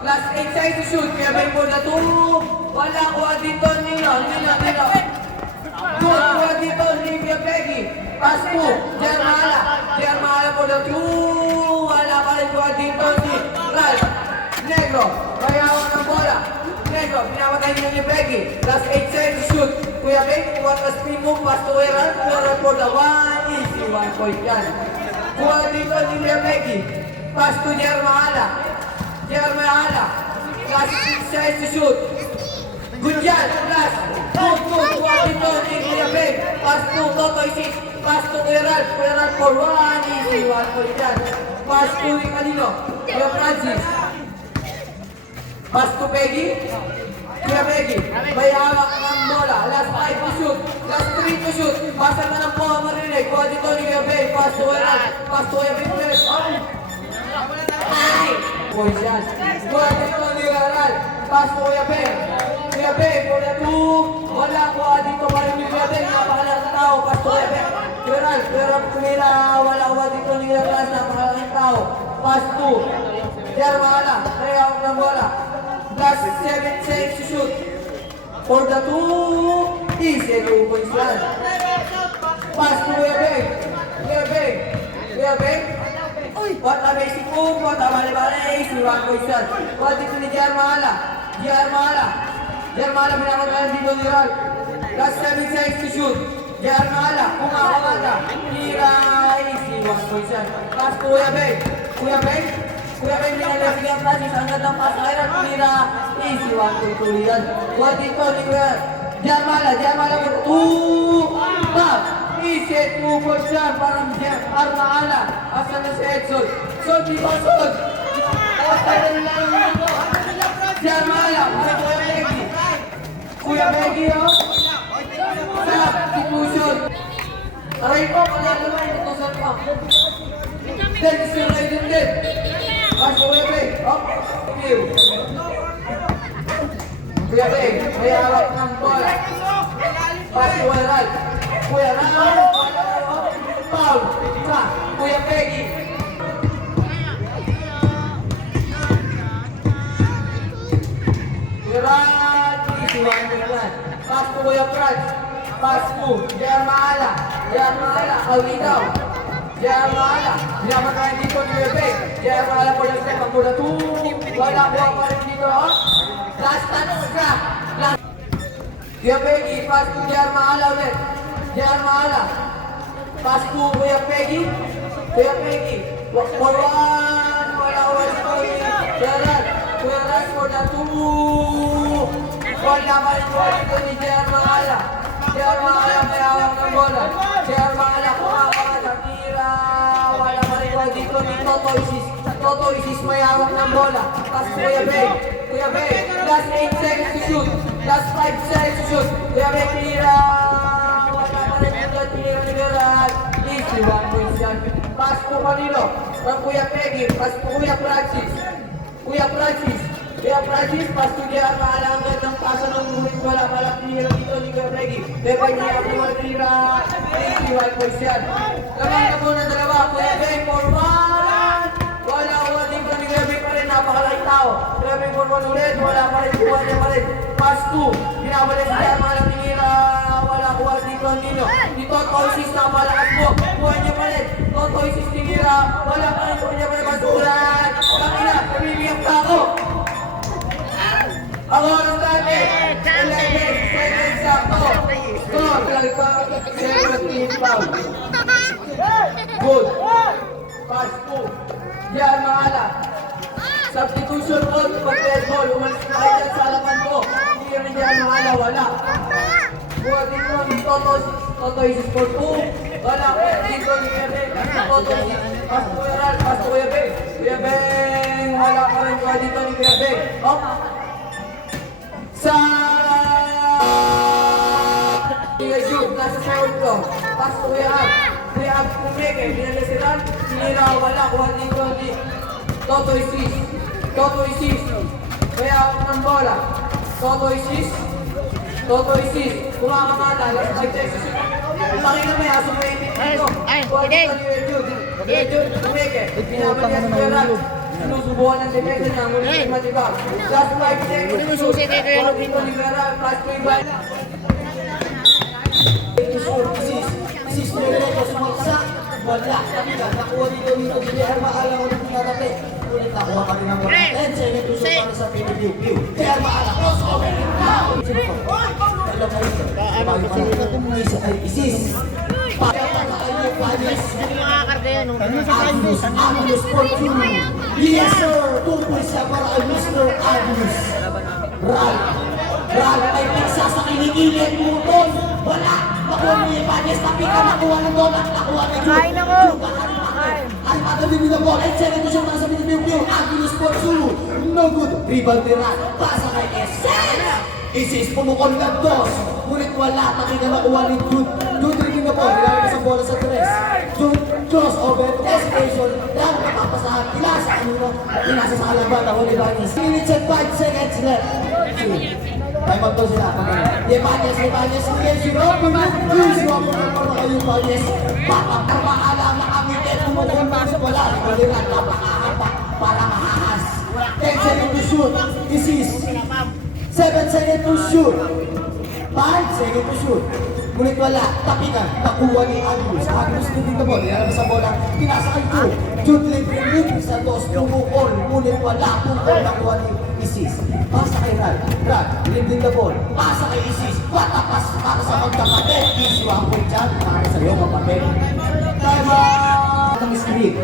Last 8 size to shoot. Kaya may for the 2. Wala kuha dito. Nino. Good. Kuha dito. Livia Peggy. Pass 2. Jermala for the 2. Wala pa rin kuha dito. Ni Ralph. Negro. Mayawan ng bola. Negro. Pinamatay niyo ni Peggy. Last 8 size to shoot. Kuya Peggy. Kuha ka spin move. Pass to Ralph. Kuha for the 1. Easy 1 point yan. Kuha dito ni Livia Peggy. Pass to Jermala. Last 6 size to shoot. Good yan. Last. Good. Kuha dito ni Kuya Peg. Pass to Totoy 6. Pass to Kuya Ralph for 1. Easy 1 point yan. Pass to ni kanino? Kuya Francis. Pass to Peggy. Kuya Peggy. May hawak ng bola. Last 5 to shoot. Last 3 to shoot. Basa na ng po marinig. Kuha dito ni Kuya Peg. Pass to Kuya Ralph. Pass to Kuya Peg. Boys yan. Kuha dito ni Kuya Ralph. Pass to Kuya Peg. Kuya Peg for the 2. Wala. Kuha dito pa rin ni Kuya Peg. Napakalaking tao. Pass to Kuya Peg. Kuya Ralph kumira. Wala. Kuha dito ni Kuya Ralph. Napakalaking tao. Pass to Jermala. Kaya ng bola. Last 7 seconds to shoot. For the 2. Easy 2 points yan. Pass to Kuya Peg. Kuya Peg. What a basic move. What a bali-bali. Si 1 points yan. Kuha dito ni Jermala. Jermala pinakagalan dito ni Ralph. Last 7 seconds to shoot. Jermala. Kumakawala. Tira. Easy 1 points yan. Pass to Kuya Peg. Kuya Peg pinalagay ang Francis. Ang gandang pass kay Ralph. Tira. Easy 1 point tuloy yan. Kuha dito ni Kuya Jermala for 2. Tap. Easy 2 points yan. Parang Jermala. Asan na si Edson? Son, di ba son? Jermala. Kuya Peggy, oh. Tap. Substitution. Aray po, panalo na. Itutusan pa. Then, si Raiden din. Pass to Kuya Peg. Up. Kuya Peg, may hawak ng bola. Pass to Kuya Ralph. Foul. Kuya Peggy. Kuya Ralph. Easy 1 point yan. Pass to Kuya Franz. Pass to Jermala. Awitaw. Jermala. Pinapatayin dito ni Kuya Peg. Jermala for the step. Ang mula 2. Wala po pa rin dito. Last touch ka. Kuya Peggy. Pass to Jermala ulit. Pass to Kuya Peggy. For 1. Wala dito ni Gerald. Kuya Ralph for the 2. Wala pa rin dito ni Jermala. May hawak ng bola. Jermala kumakawala. Tira. Wala pa rin dito ni Toto Isis may hawak ng bola. Pass to Kuya Peg. Last 8 seconds to shoot. Last 5 seconds to shoot. Kuya Peg, tira. Wala pa rin dito. Tira ni Gerald. Easy 1 points yan. Pass to kanino? From Kuya Peggy. Pass to Kuya Francis. Pass to Jermala. Ang gandang pasa ng mulit. Wala palang tira dito ni Kuya Peggy. Kuya Peg, hindi ako tira. Easy 1 points yan. Kamay na muna dalawa. Kuya Peg for 1. Wala dito ni Kuya Peg pa rin. Napakalaking tao. Kuya Peg for 1 ulit. Wala pa rin. Kuha niya pa rin. Pass 2. Binabalik si Jermala. Tinira. Wala kuha dito nino. Ni Toto Isis na malakas mo. Kuha niya pa rin. Toto Isis tinira. Wala pa rin. Kuha niya pa rin. Pasulan. Kamila. Pamimiyang tako. Ang oras natin. 11 seconds sakto. Score. 17 foul. Good. Pass 2. Jermala. Substitution on. Pag-red ball. Umalis na kayo dyan sa halaman ko. Hindi rin Jermala. Wala. Kuha dito ni Toto Isis for 2. Wala. Kuha dito ni Toto Isis. Pass to Kuya Ralph. Pass to Kuya Peg. Kuya Peg. Wala pa rin. Kuha dito ni Kuya Peg. Up. Kuya Jude. Nasa sound ko. Pass to Kuya Ab. Kuya Ab kumeke. Pinala si Ralph. Sinira. Wala. Kuha dito ni Toto Isis. Kaya ako ng bola. Toto Isis. Kumakamata. Last 5 seconds. Laki na may aso may dito. Kuha dito ni Kuya Jude. Kumeke. Pinabalik si Kuya Ralph. sinusubukan ng depensa niya, ngunit matibag. Last 5 seconds. Hindi mo susi kay Kuya For Tito Rivera, plus 3 by. Isis mo rin ito sumagsak. Wala. Kapitan, nakuha dito Guillermo Maala ko ng pinatapit. Ulit nakuha ka rin ang mga 10 second to shoot para sa PBB. Guillermo Maala, crossover. Sino ko? Alam mo ito. Isa ay Isis. Pagkakakaayong Panyas. Hindi makakarga yan. Agnes Fortune. Yes sir. Tupoy siya para kay Mr. Agnes. Ral ay pagsa sa kiligilid mo doon. Wala. Nakuha niya Panyas. Tapi ka nakuha ng doon at nakuha ng June. Kain ako. Ay matawin nila ball. And second to shoot para sa Pinipipil. Agnes Fortune. No good. Rebound ni Ral. Pasa kay Essence. Isis pumukol ng dos. Ngunit wala. Tapi ka nakuha ni June. June drinking the ball. Nilalabas ang bola sa tres. June crossover. Desperation. Dahil nakapasahan. Tinasa kanino. Tinasa sa kalaban. Ako ni Bagnes. Minutes and 5 seconds left. Time out to sila. Depanyas. Yes, Luis Wapon ang pagkakayong Bagnes. Paala na kami. Pumukol pasok. Wala. Wala. Napakahaba. Para mahahas. 10 seconds to shoot. Isis. 7 seconds to shoot. 5 seconds to shoot. Ngunit wala, tapikan, nakuha ni Agnes. Agnes din the ball, nilalabas sa bola, pinasa kay Jude. Jude Limpin sa dos, tumukol. Ngunit wala, tumukol, nakuha ni Isis. Pasa kay Rad, Limpin the ball, pasa kay Isis. Patapas para sa magkapatid. Easy wapon dyan, para sa iyo kapatid. Time out! Ang screen.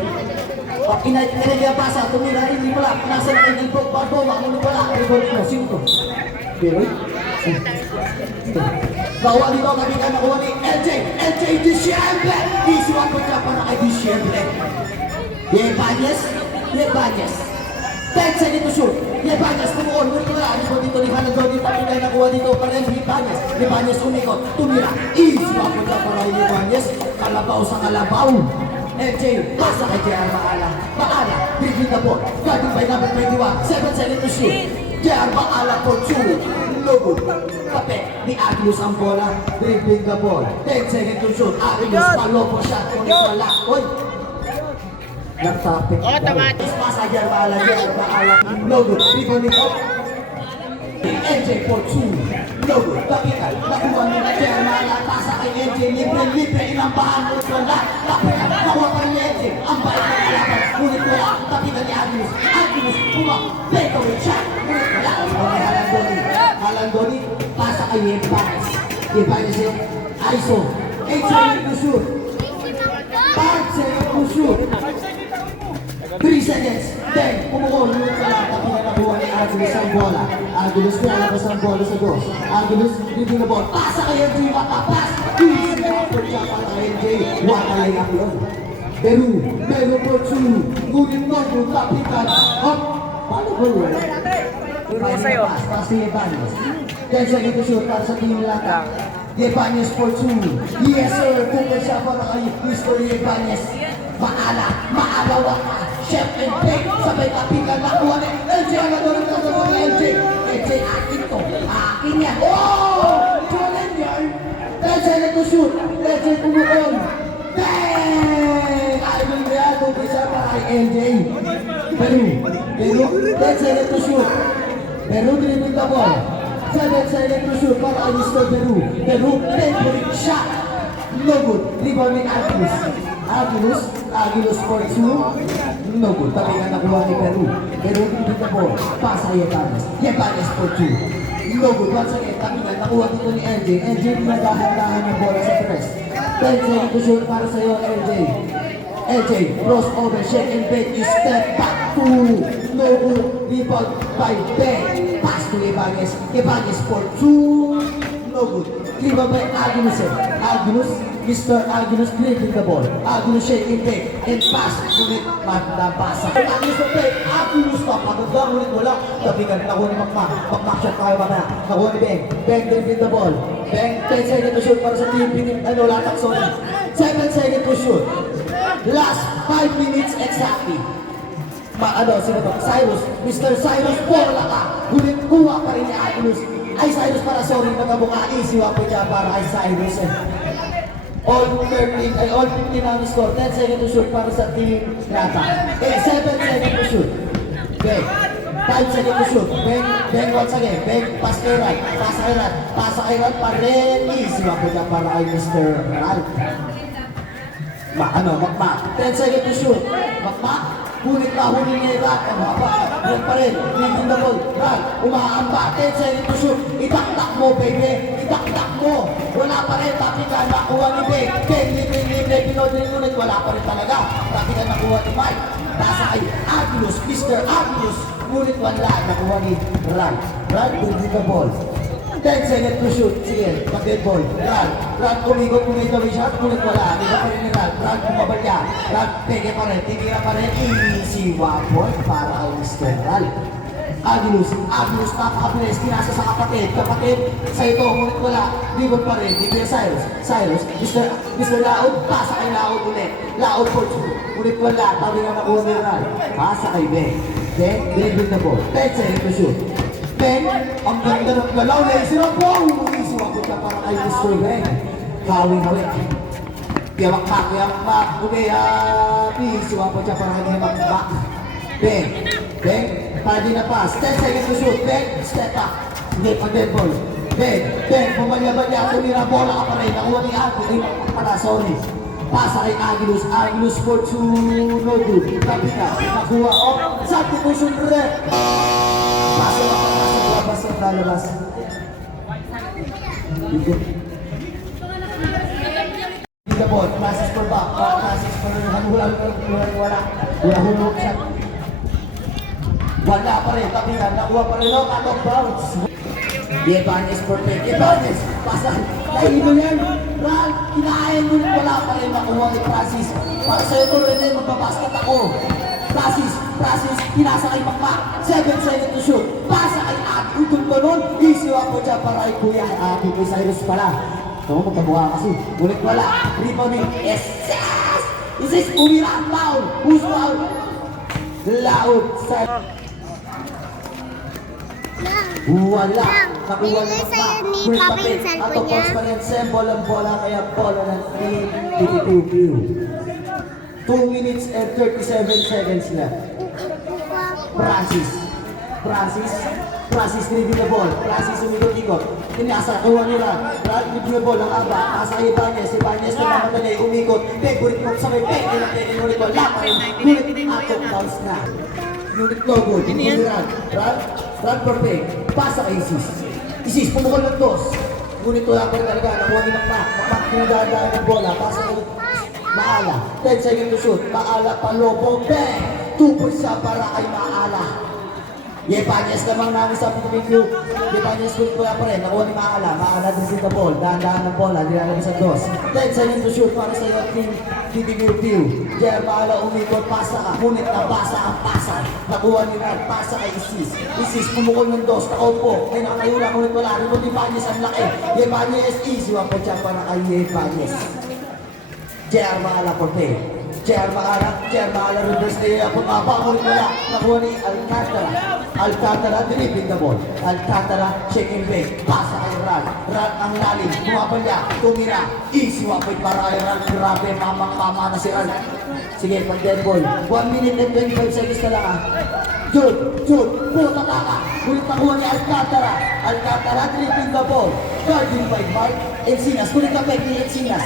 Kinagaya pasa, tumira, hindi pala. Nasa na kay Gilbert Barboma, ngunit wala. Sino to? Biroy? Nakuha dito kami ka nakuha ni LJ Diciembre. Easy one po siya para kay Diciembre. Yepanyes. 10 seconds to shoot. Yepanyes tumuon. Ngunit wala. Ano po dito ni Hanan Dodi Papilay nakuha dito pa rin Yepanyes umikot. Tumira. Easy one po siya para kay Yepanyes. Kalabaw sa kalabaw. LJ, pasa kay JR Maala. Bigit na po. Guarding by number 21. 7 seconds to shoot. JR Maala for 2. No good. Kape ni Agnes ang bola. Dribbling the ball. 10 seconds to shoot. Agnes palopo shot. Ngunit wala. Oy! Nagtapik. Automatic. Pasa JR Maala. No good. Rebound ni LJ for 2. No good. Kapitan. Nakuha ni JR Maala. Pasa kay LJ. Libre. Inambahan. Ngunit wala. Kapitan. Nakuha pa rin ni LJ. Ang balik na kalaban. Ngunit wala. Kapitan ni Agnes. Agnes. Take away shot. Ngunit wala. Halandoni, pasa kay Yepanyes ISO. 8 seconds to shoot. 5 seconds to shoot. 3 seconds. Then, pumukol. Ngunit wala. Tapi na nabuha ni Agnes ang bola. Agnes nilalabas ang bola sa dos. Agnes, hindi na bola. Pasa kay MJ, matapas. Easy upper siya para kay MJ. Wakalay ang yun. Peru for 2. Ngunit no, kapitan. Up. Paano ba yun? Turo sa'yo. Pasa Yepanyes. 10 seconds to shoot para sa team Lata. Yepanyes for 2. Yes sir, pupunta siya para kay Mr. Yepanyes. Maala waka. Chef and bake. Sabay kapitan nakuha ni LJ. Ang doon ito sa mga LJ. LJ, akin to. Akin yan. Oh! Tulan yan. 10 seconds to shoot. LJ pumukon. Bang! I will be able to siya para kay LJ. Peru. 10 seconds to shoot. Peru dribbling the ball. 7 seconds to shoot para kay Mr. Peru. 10 point shot. No good. Rebound ni Agilus for 2. No good. Tapi nga nakuha ni Peru. Dribbling the ball. Pasa Yepanyes for 2. No good. Once again, tapi nga nakuha dito ni LJ. LJ pinagahandahan ng bola sa press. 10 seconds to shoot para sa iyo, LJ, crossover, shake and bake, you step back to no good, rebound by Ben. Pass to Yepanyes for 2, no good. Rebound by Agnes, Mr. Agnes dribbling the ball. Agnes shake and bake, and pass, ngunit magdabasa. Agnes to play, Agnes napaganda, ngunit wala. Tabi ka rin ako ni Makmak shot tayo ba na? Nakuha ni Ben dribbling the ball. Ben, 10 seconds to shoot para sa team, Latak, sorry. 7 seconds to shoot. Last 5 minutes exactly. Sino to? Cyrus. Mr. Cyrus, bola ka. Ngunit kuha pa rin ni Agnes. Ay, Cyrus para, sorry, nagkabuka. Easy po dyan para kay Cyrus. All 15 ang score. 10 seconds to shoot para sa team Rata. 7 seconds to shoot. Beng. 5 seconds to shoot. Beng once again. Beng, pass kay Ran. Pasa kay Ran pa rin. Easy ako na para kay Mr. Ralph. Makmak. 10 seconds to shoot. Makmak. Kulit na huli ni Ran. Ang haba. Ran pa rin. Leading the ball. Ran. Umaamba. 10 seconds to shoot. Itaktak mo, baby. Itaktak mo. Wala pa rin. Tapi ka nakuha ni Beng. Beng, libre. Pinod rin ulit. Wala pa rin talaga. Tapi ka nakuha ni Mike. Nasa kay Agulus. Mr. Agulus. Ngunit wala, nakuha ni Ran. Ran, hindi the ball. 10 seconds to shoot. Sige, pag-dead ball. Ran, umikot siya. Ngunit wala. Hindi pa rin ni Ran. Ran, bumabal niya. Ran, peke pa rin. Tigila pa rin. Easy one para kay Mr. Ran. Agulus, napakabilis. Kinasa sa kapatid. Sa ito, ngunit wala. Libot pa rin. Libot Cyrus. Mr. Laod, pasa kay Laod ulit. Laod for two. Ngunit wala. Tabi na nakuha ni Ran. Pasa kay Ben. Then, with the ball. 10 seconds to shoot. Ben, ang ganda ng galaw na isirap po. Isuwa ko siya para kay Mr. Ben. Hawi. Yamak-mak. Isuwa ko siya para kay Yamak-mak. Ben, pwede na pass. 10 seconds to shoot. Ben, step up. Hindi, pag-dead ball. Ben, pumalya-balya. Tumira bola ka pa rin. Nakuha ni Agulus. Sorry. Pasa kay Agulus for two, no good. Tapi ka, nakuha. Substitution red. Pasa na lalabas. The ball, passes for back. Passes for wala. Hulog siya. Wala pa rin, tapi ka, nakuha pa rin. Out of bounds. Yebanes perfect. Yebanes, pasan. Ay, ito yan. Ral, kinain mo wala pa rin makuha kay Francis. Para sa'yo ito rin magbabasket ako. Francis, pinasa kay Makmak. 7 seconds to shoot. Pasa kay Aki. Utong ko nun, isiwa ko dyan para kay Kuya. Aki kay Cyrus pala. Ito mo, magkabuha kasi. Ulit wala. Rebounding. Yes! Isis, umira ang foul. Who's foul? Laod. Wala. Nakuha ni Makmak. Ulit kapit. Ato post pa rin. Symbol ang bola. Kaya bola ng 3-2 view. 2 minutes and 37 seconds na. Francis dribble the ball. Francis umikot-ikot. Inasa, kuha nila. Dribble the ball, ang aba. Nasa Ibanez. Ibanez na mamatali. Umikot. Favorite mo sa may peg. Ilang ulit wala pa rin. Ngunit akot bounce na. Ngunit no good. Run for peg. Pasa kay Isis, pumukol ng dos. Ngunit wala pa rin talaga. Nakuha ni Makmak. Makmak pinagdadaan ng bola. Pasa kay Maala. 10 seconds to shoot. Maala palobo. Bang! 2 points siya para kay Maala. Yebanes namang namin sa Pilipinas. Yebanes good pa rin. Nakuha ni Maala. Maala din si the ball. Dahan-dahan ng bola. Dinalagay sa dos. 10 seconds to shoot para sa iyo team View. Jer Maala umikot. Pasa ka. Ngunit nabasa ang pasa. Nakuha ni Rad. Pasa kay Isis pumukol ng dos. Nakaupo. May nakatayo lang. Ngunit wala. Ribot Yebanes ang laki. Yebanes easy. Wapot siya para kay Yebanes. Jer Maala for pay. Jer Maala reverse niya po ulit wala. Nakuha ni Alcantara dribbling the ball. Alcantara shaking back. Pasa kay Ran ang lalim. Bumabal niya. Tumira. Easy wapit para kay Ran. Grabe mamang-mama na si Ran. Sige, pag-dead ball. 1 minute and 25 seconds na lang ha. Jude. Puta taka. Ulit nakuha ni Alcantara dribbling the ball. Guarding by Mark Encinas. Kulit na back ni Encinas.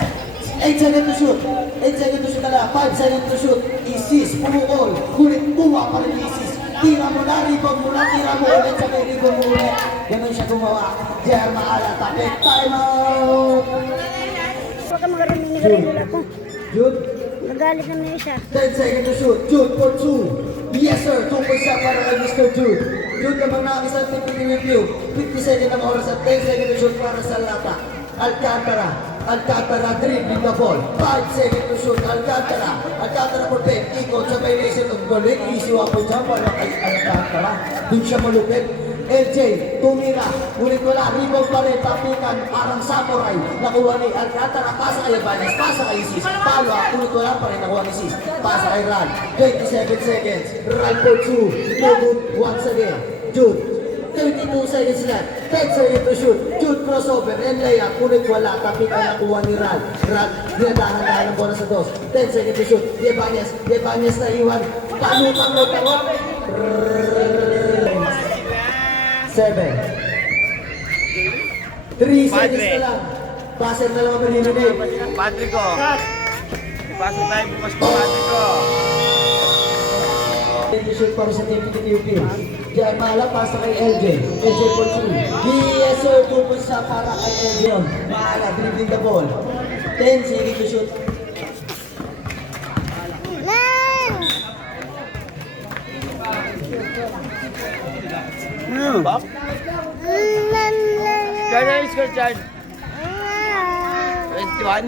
8 seconds to shoot. 8 seconds to shoot na lang. 5 seconds to shoot. Isis, pumukol. Kulit, buwa pa rin Isis. Tira mo na, rebound mo na, tira mo ulit. Sa may rebound mo ulit. Ganun siya gumawa. Jer Maala, tapit. Time out! Huwag ka magaling ako. Jude. Nagalit na niya siya. 10 seconds to shoot. Jude for 2. Yes sir, 2 points siya para kay Mr. Jude. Jude namang nakakisang 50 review. 50 seconds ang oras at 10 seconds to shoot para sa lata. Alcantara dribbling the ball. 5 seconds to shoot. Alcantara for 10. Ikot sa may laser of goalie. Easy wapo dyan para kay Alcantara. Doon siya malupit. LJ, tumira. Ngunit wala. Rebound pa rin. Tapikan. Parang samurai. Nakuha ni Alcantara. Pasa kay Ibanez. Pasa kay Isis. Palo. Ngunit wala pa rin. Nakuha ni Isis. Pasa kay Ran. 27 seconds. Ran for 2. Good once again. Jude. 32 seconds lang. 10 seconds to shoot. Jude crossover and layup. Ngunit wala. Tapi ka nakuha ni Ran. Dinadahan ng bola sa dos. 10 seconds to shoot. Yebanes na iwan. Palutang na ito. 7. 3 seconds na lang. Passer na lang ang maririnig. Patrick ko. Ipasok tayo bukas ko, Patrick ko. Shoot para sa team PTUP. Diyan Mala, pasa kay LJ. LJ for 2. Yes sir, 2 points siya para kay LJ. Mala, dribbling the ball. 10 seconds to shoot. Chad, score, Chad. 21.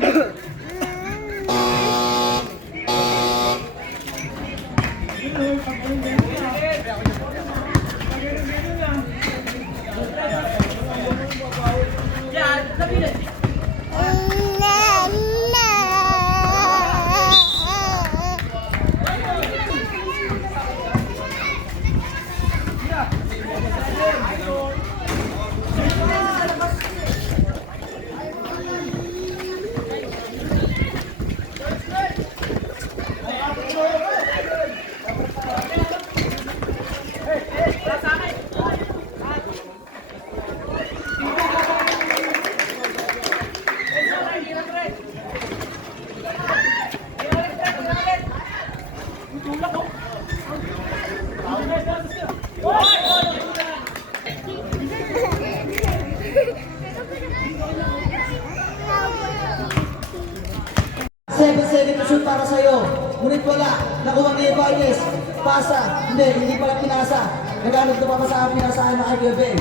Seven seconds to shoot para sa'yo. Ngunit wala. Nakuha ni Ibanez. Pasa. Hindi pala pinasa. Naghanap na pa sa pinasahan na kay Ben.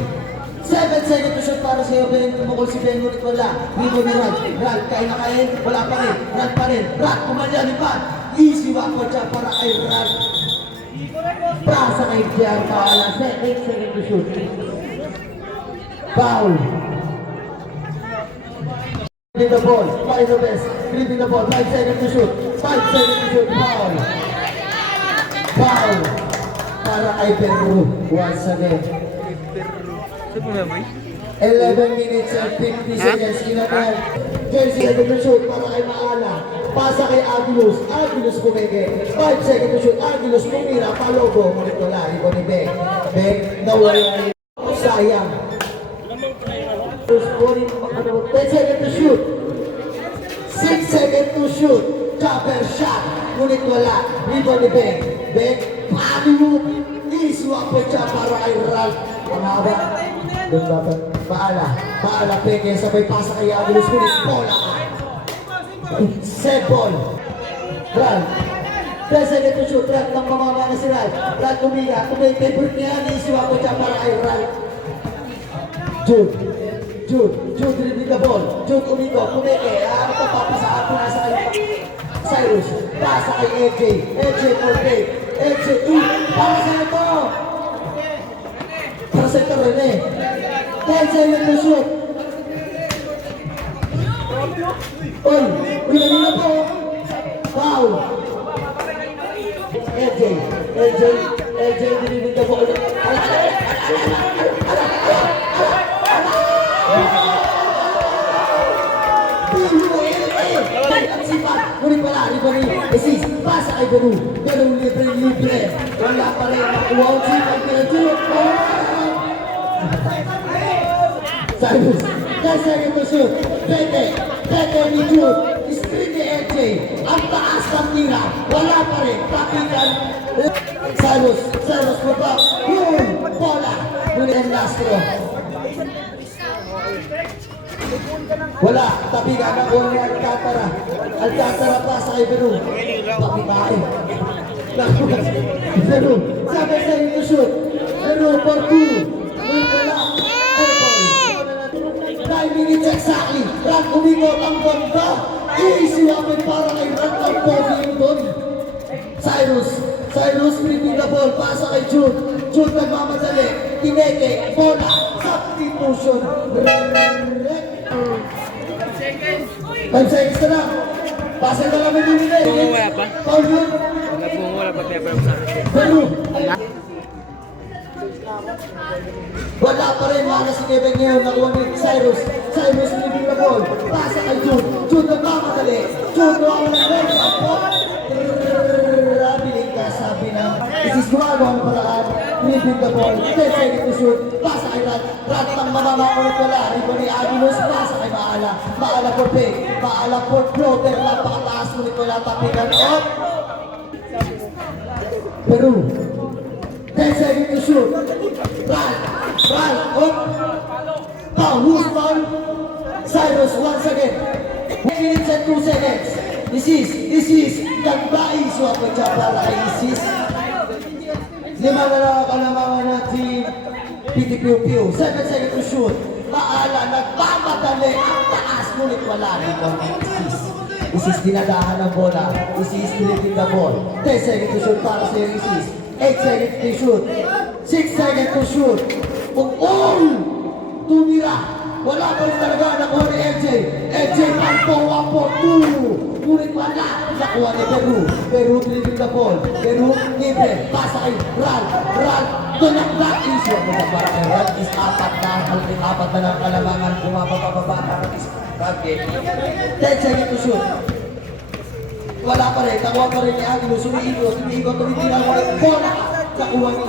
7 seconds to shoot para sa'yo, Ben. Tumukol si Ben, ngunit wala. Dito ni Rad. Rad, kain na kain. Wala pa rin. Rad pa rin. Rad, kumalya ni Pat. Easy walk pa dyan para kay Rad. Pasa kay Dian Paala. 8 seconds to shoot. Foul. Dribbling the ball, find the best. Dribbling the ball, 5 seconds to shoot. 5 seconds to shoot. Foul. Foul. Para kay Peru. Once again. 11 minutes and 50 seconds. Kinatay. 10 seconds to shoot para kay Maala. Pasa kay Agulus. Agulus pumeke. 5 seconds to shoot. Agulus pumira. Palogo. Ngunit wala. Ito ni Beck. Beck nawala. Sayang. 10 seconds to shoot. 6 seconds to shoot. Chopper shot. Ngunit wala. Rito ni Beck. Beck. Paliwot. Iswap po siya para kay Ralph. Pangaba. Doon dapat. Paala. Paala. Peke. Sabay pasa kay Agulus. Ngunit bola ka. Set ball. Ralph. 10 seconds to shoot. Ralph nang mamama na si Ralph. Ralph tumiga. Kumay favorite niya. Iswap po siya para kay Ralph. Jude. Jude dribbling the ball. Jude umigo. Kumeke. Ano pa papasaan po nasa kay Cyrus. Pasa kay AJ. AJ for Dave. AJ. Para sa ito. Para sa ito rin eh. 10 seconds to shoot. Oy. Uy, na po. Foul. AJ. AJ dribbling the ball. Ngunit wala, Ribari, assist, pasa kay Beru. Beru libre. Wala pa rin, makuha ang sipag, pinatulog. Cyrus, 10 seconds to shoot. Pete ni Jude, screen ni LJ. Ang taas ng tira, wala pa rin, papikan. Cyrus, baba, bola. Ngunit ang Lastro. Wala, tabi ka na ni Alcantara. Alcantara pa sa kay Beru. Pakikain. Beru, 7 seconds to shoot. Beru for 2. Wala. Airboy. 9 minutes exactly. Run umingot ang ganda. Easy weapon para kay Run ang podium doon. Cyrus dribbling the ball. Pasa kay Jude. Jude nagmamadali. Tineke. Bola. Substitution. 5 seconds na lang. Pasa na lang yung minute. Wala pa. Foul yun. Wala pa paper sa akin. Pero, wala pa rin. Wala si Kevin ngayon. Nakuha ni Cyrus. Cyrus dribbling the ball. Pasa kay Jude. Jude nagmamadali. Jude nawawala ng red. Biling ka sabi ng This is Gumago ang paraan. Dribbling the ball. 10 seconds to shoot. Pasa kay Rat. Rat ang mamamakunod wala. Rebound ni Aguilos. Pasa kay Maala. Maala for fake. Maala for floater. Napakataas mo nito na tapikan. Up. Peru. 10 seconds to shoot. Rat. Rat. Up. Foul. Who's foul? Cyrus once again. 1 minute and 2 seconds. This is Gagbai. Swap ang para kay Isis. Lima na lang kalamangan ng team Piu-Piu. 7 seconds to shoot. Maala, nagpamadali. Ang taas, ngunit wala rin ang Isis dinadahan ng bola. Isis pinipin the ball. 10 seconds to shoot para sa Isis. 8 seconds to shoot. 6 seconds to shoot. Kung all tumira, wala pa rin talaga nakuha ni MJ. MJ Panto, 1-4-2. Ngunit wala, nakuha ni Peru. Peru pinipin the ball. Peru, libre, pasa kay Ral. Tulak-lak, issue. Ang para kay Ral is apat na ng kalamangan. Bumababa para is Ragge. 10 seconds to shoot. Wala pa rin, nakuha pa rin ni Aguilos. Sumiikot, tumitinang wala. Bola, nakuha ni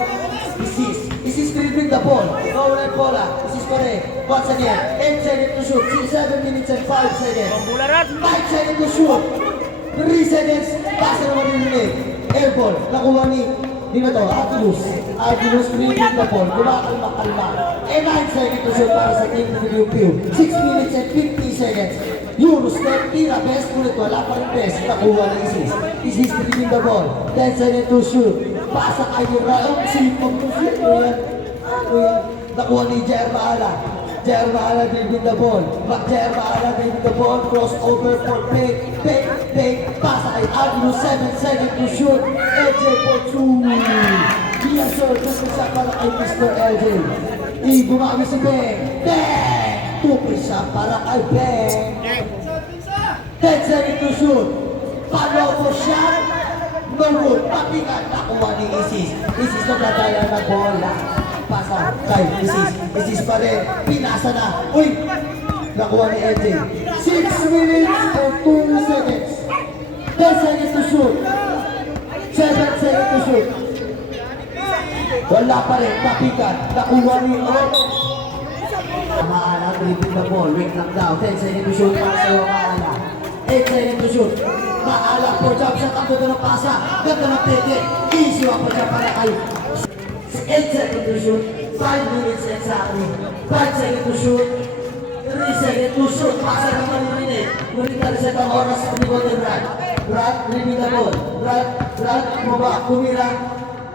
Isis pinipin the ball. Nawala yung bola. Isis pa rin. Once again, 8 seconds to shoot. 7 minutes and 5 seconds. 5 seconds to shoot. 3 seconds. Pasa naman yung minute. Airball. Nakuha ni Aguilos pinipin the ball. Kumakalma. 9 seconds to shoot para sa team ng Piu-Piu. 6 minutes and 50 seconds. Eurostep, tira, best. Ngunit wala pa rin best. Nakuha ni Isis. Isis pinipin the ball. 10 seconds to shoot. Pasa kay Raong sipag to shoot. Nakuha ni Jair Maala. Jair Maala dribbling the ball. Jair Maala dribbling the ball. Crossover for fake. Pasa kay Aguilos. 7 seconds to shoot. LJ for 2. Yes sir, gusto siya para kay Mr. LJ. Bumami si Beng. Beng! Tupi siya para kay Beng. 10 seconds to shoot. Follow for shot. No good. Papikan. Nakuha ni Isis. Isis na nadaya na bola. Pasa kay Isis. Isis pa rin. Pinasa na. Uy! Nakuha ni LJ. 6 minutes and 2 seconds. 10 seconds to shoot. 7 seconds to shoot. Wala pa rin. Papikan. Nakuha ni Maala. Dribbling the ball. Wait lang daw. 10 seconds to shoot. Para sa'yo Maala. 8 seconds to shoot. Maala po jump shot. Ang ganda ng pasa. Ganda ng peke. Easy one po siya para kayo. 8 seconds to shoot. 5 minutes exactly. 5 seconds to shoot. 3 seconds to shoot. Pasa naman yung minute. Ngunit taliset ang oras sa likod ni Brad. Brad, dribbling the ball. Brad, bumaba, kumira.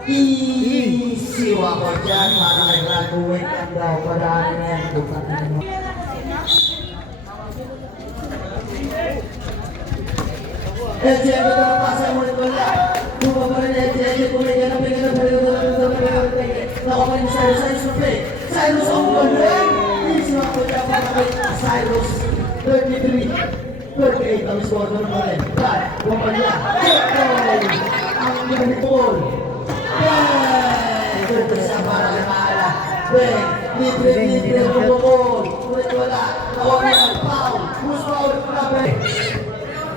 Easy one po dyan. Para kay Brad. Wait lang daw. Paraan na yan. Bukatan mo. LJ, ano ito ang pasa mo nito lang? Bumaba rin LJ, pumigyan na nakuha ni Cyrus na play. Cyrus ang goal. Easy one po dyan para kay Cyrus. 33. 38 ang score doon mo rin. Brad, bumaba niya. Ang goal. Ito siya para kay Maala. Libre, bumukol. Ngunit wala. Nakuha niya ang foul. Who's foul?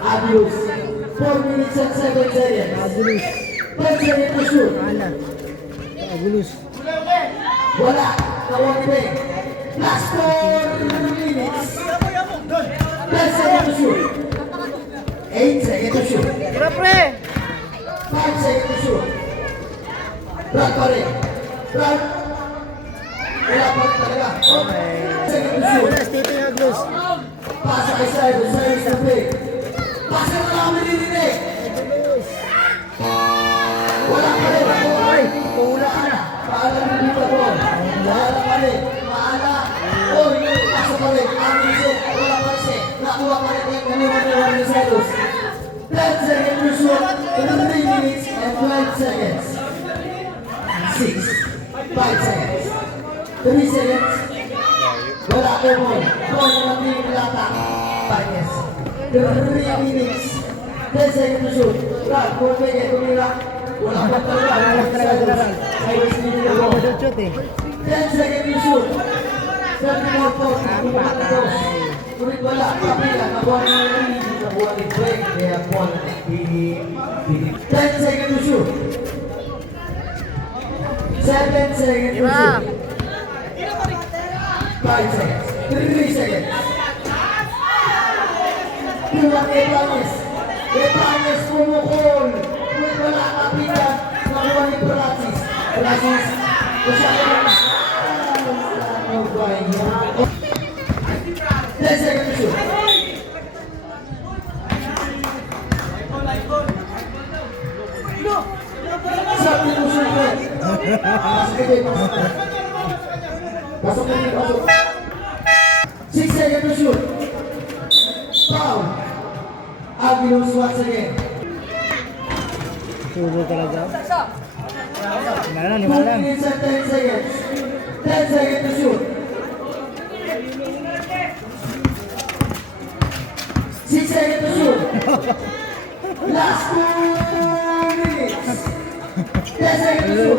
Aguilos. 4 minutes and 7 seconds. Aguilos. 10 seconds to shoot. Aguilos. Wala. Nakuha ni Ben. Last 4 minutes. 10 seconds to shoot. 8 seconds to shoot. 5 seconds to shoot. Brad pa rin. Brad. Wala pa rin talaga. 10 seconds to shoot. Pasa kay Cyrus. Cyrus na play. Pasa na lang nililinig. Wala pa rin. Wala ka na. Paala rin dito po. Wala pa rin. Paala. Uy, pasa pa rin. Wala pa rin. Nakuha pa rin. Kaniwan ni Cyrus. 10 seconds to shoot. 3 minutes and 12 seconds. 6. 5 seconds. 3 seconds. Wala ka mo. Boy na natin yung lata. 5 years. 3 minutes. 10 seconds to shoot. Brad, kung pwede, tumira. Wala pa talaga. Cyrus nito na mo. 10 seconds to shoot. 34 po. Kulit wala. Kapila. Nabuha ni Lili. Nabuha ni Greg. Kaya Paul. 10 seconds to shoot. 7 seconds to shoot. 5 seconds. 3 seconds. Tulang Epanes pumukol. Kung wala kapitan, nakuha ni Francis. Francis, masyado na. Ano ba yan? 10 seconds to shoot. Substitution point. Pasok na dito, pasok. 6 seconds to shoot. Foul. Aguilos once again. Subo talaga. Himala 2 lang. minutes and 10 seconds. 10 seconds to shoot. 6 seconds to shoot. Last 2 minutes. 10 seconds to shoot.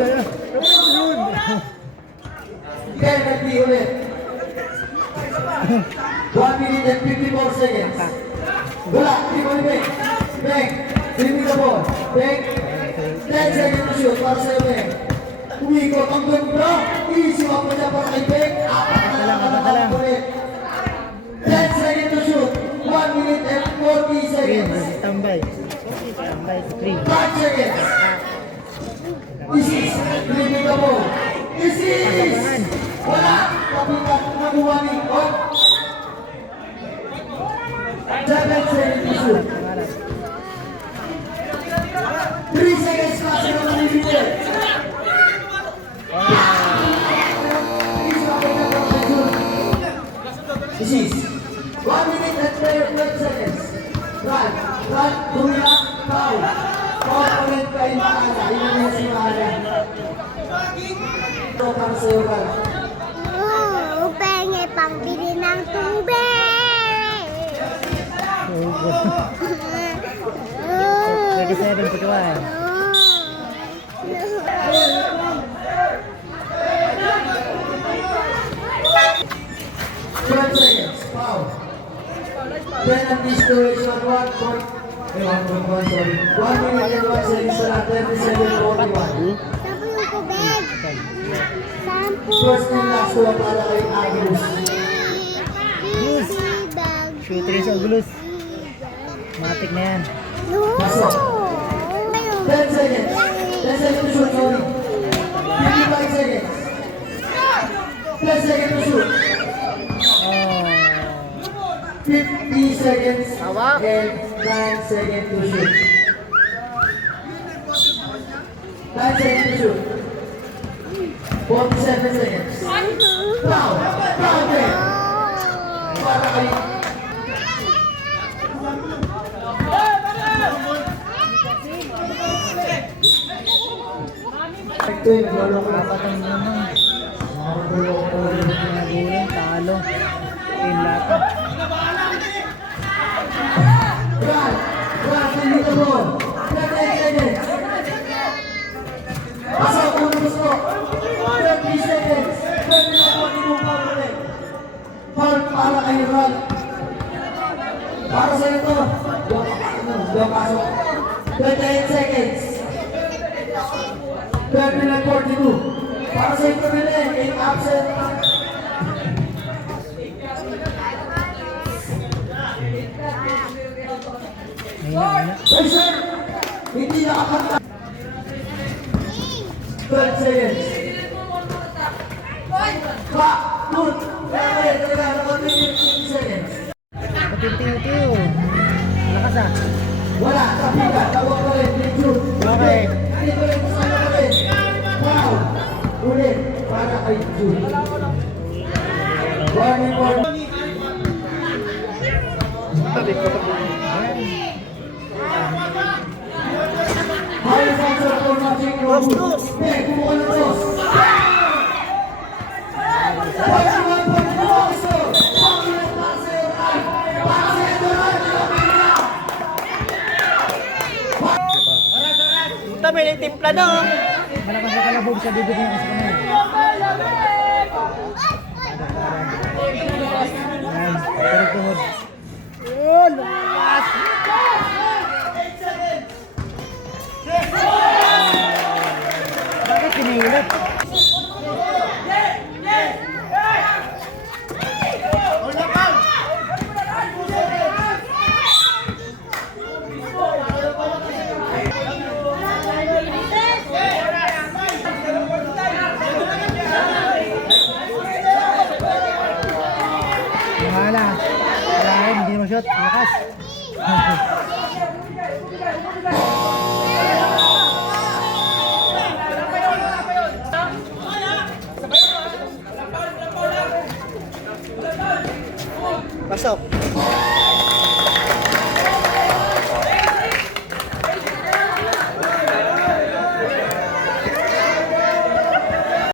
Penalty ulit. 1 minute and 54 seconds. Wala, hindi mo ni Beng. Beng, hindi ka po. Beng, 10 seconds to shoot para sa'yo, Beng. Umikot ang ganda. Iisiwa mo siya para kay Beng. Apat na lang ulit. 10 seconds to shoot. 1 minute and 40 seconds. Tambay. Tambay sa 3. 5 seconds. Isis, hindi ka po. Isis! Wala! Kapitan, nakuha ni Beng. 7 seconds to shoot. 3 seconds pa sa mga nilibigay. This is 1 minute and 12 seconds. Run, tumila, foul. Component pa yung Maala. Yun na si Maala. Ito para sa'yo, Run. Pengen pambili ng tubig. Subo. 37 to 12. 12 seconds, foul. Penalty situation, 1 point. 1 sorry. 1 minute and 1 seconds na 37-41. Sampu yung tubig. Sampu. First and last ko para kay Agnes. Bag. Shooter sa Aguilos. Matik na yan. No. 10 seconds. 10 seconds to shoot, sorry. 55 seconds. 10 seconds to shoot. 50 seconds and 9 seconds to shoot. 9 seconds to shoot. 47 seconds. Foul! Foul din! Para kay... Ito yung lolo ko. Patang naman. Nagulang, talo. Team lata. Run, nandito mo. 10 seconds. Pasok mo na gusto. 30 seconds. 20 na po ninong ulit. Foul para kay Run. Para sa ito. Doon pasok. 28 seconds. 12 minute 42. Para sa ito nila, 8 absent. Pressure! Hindi nakakanta. 12 seconds. Clock! Good! Teka, 15 seconds. Patintiw-tiw. Lakas ah. Wala, kapita. Tawag pa rin. Shoot. Okay. Dito rin, sana pa rin. Foul. Ulit. Para kay Jude. Warning for... High sponsor for matching Robo. Bek, kumuha ng toss. 41 point po gusto. Panginoon para sa iyo, Rai. Para sa iyo, Rai. Puta, may nagtimpla na. Malakas na kalabog sa bibig niya kasi kanya. Yan. Tuhod-tuhod. Yun! Lumas! Bakit pinilit? shoot. Lakas. Pasok.